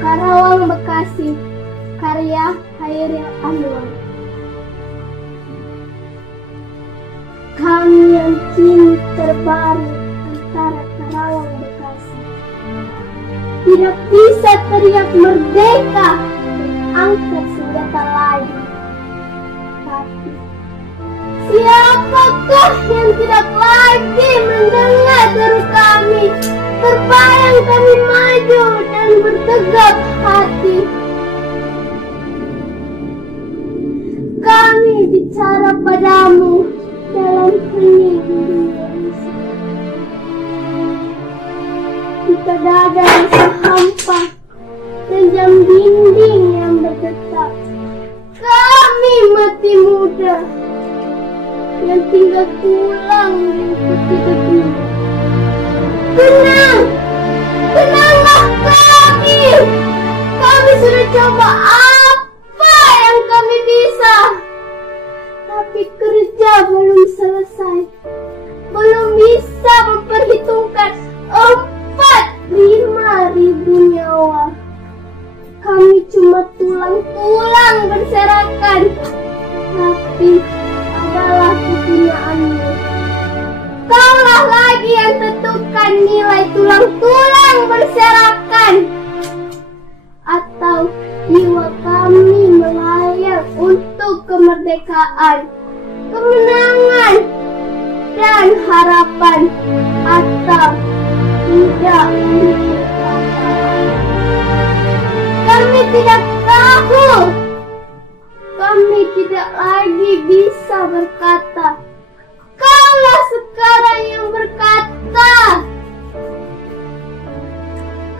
Karawang Bekasi, karya Hairil Anwar. Kami yang kini terbaring antara Karawang Bekasi, tidak bisa teriak merdeka dan angkat senjata lagi. Tapi siapakah yang tidak lagi mendengar seru kami? Terbayang kami maju dan bertegap hati. Kami bicara padamu dalam hening dunia. Jika dada rasa hampa dan jam dinding yang bergetar, kami mati muda yang tinggal tulang mengikuti debu. Tenanglah kami. Kami sudah coba apa yang kami bisa, tapi kerja belum selesai. Belum bisa memperhitungkan 45.000 nyawa. Kami cuma tulang-tulang berserakan, tapi adalah kepunyaanmu. Kaulah lagi yang tentukan nilai tulang-tulang berserakan, atau jiwa kami melayang untuk kemerdekaan, kemenangan, dan harapan, atau tidak untuk apa-apa. Kami tidak tahu. Kami tidak lagi bisa berkata. Kaulah sekarang yang berkata.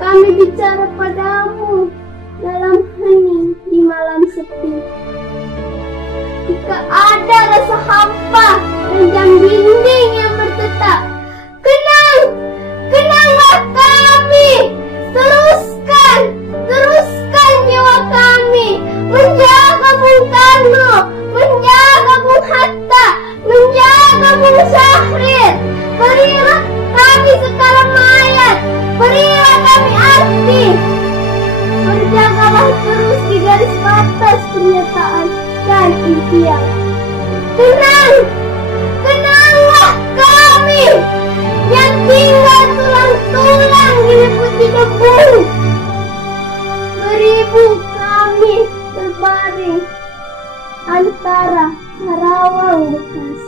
Kami bicara padamu dalam hening di malam sepi. Jika ada rasa hampa dan jam dinding yang berdetak, kenanglah kami. Teruskan jiwa kami, menjaga Bung Karno, menjaga Bung Hatta, menjaga Bung Syahrir. Berilah kami sekarang mayat, berilah kami arti. Berjagalah terus di garis batas kenyataan dan impian. Kenanglah kami yang tinggal tulang-tulang diliputi debu. Beribu kami terbaring antara Karawang Bekasi.